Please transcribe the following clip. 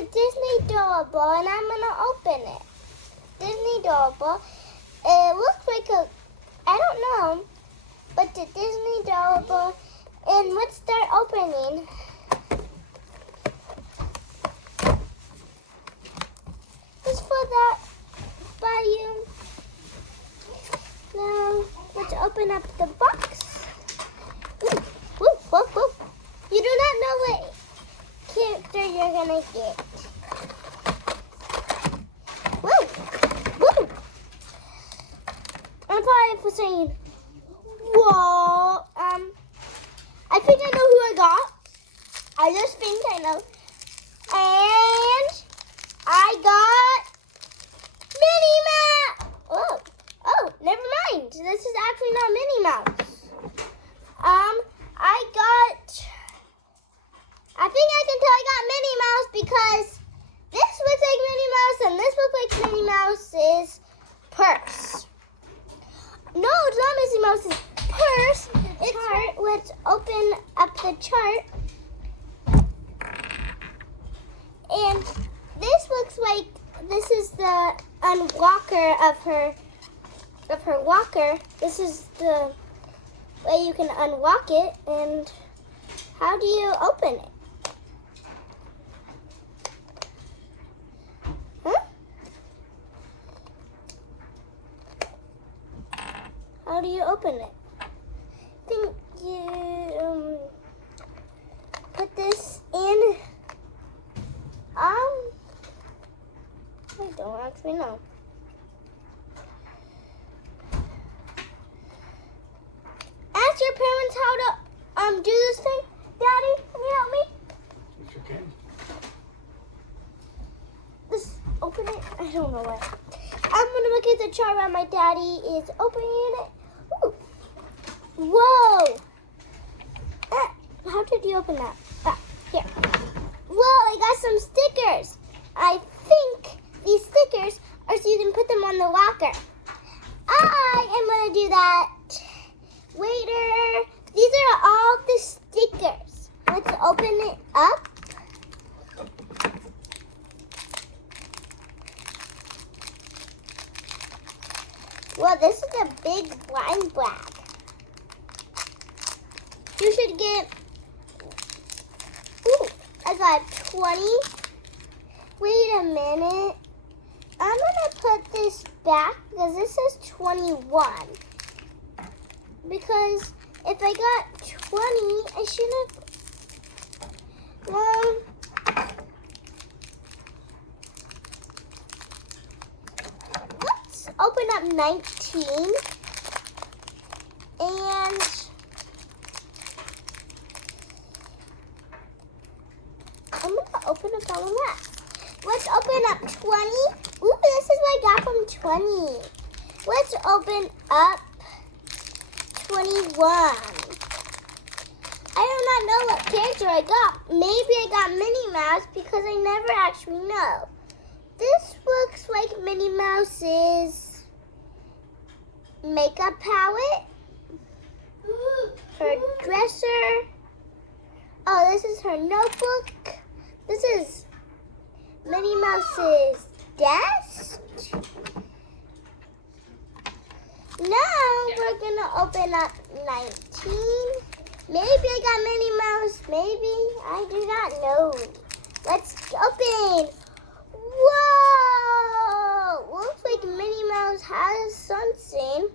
a Disney Adorable, and I'm gonna open it. Disney Adorable. It looks like I don't know, but the Disney Adorable. And let's start opening. Just for that volume. Now let's open up the box. Ooh, whoop, whoop, whoop. You do not know what character you're gonna get. Woo! Woo! I'm sorry for saying, whoa. I think I know who I got. I just think I know. And I got Minnie Mouse. Oh, never mind. This is actually not Minnie Mouse. I think I can tell I got Minnie Mouse because this looks like Minnie Mouse and this looks like Minnie Mouse's purse. No, it's not Minnie Mouse's purse. It's chart. Let's open up the chart. And this looks like this is the unlocker of her walker. This is the way you can unlock it. And how do you open it? How do you open it? I think you put this in. I don't actually know. Ask your parents how to do this thing. Daddy, can you help me? Yes, you can. Just open it. I don't know what. I'm gonna look at the chart while my daddy is opening it. Ooh. Whoa! How did you open that? Here. Whoa, I got some stickers. I think these stickers are so you can put them on the locker. I am gonna do that later. These are all the stickers. Let's open it up. Well, this is a big blind bag. You should get, ooh, I got 20. Wait a minute. I'm gonna put this back because this says 21. Because if I got 20, I should have, let's open up 19. And I'm going to open up all of that. Let's open up 20. Ooh, this is what I got from 20. Let's open up 21. I do not know what character I got. Maybe I got Minnie Mouse because I never actually know. This looks like Minnie Mouse's makeup palette. Her dresser. Oh, this is her notebook. This is Minnie Mouse's desk. Now we're going to open up 19. Maybe I got Minnie Mouse. Maybe. I do not know. Let's open. Whoa! Looks like Minnie Mouse has something.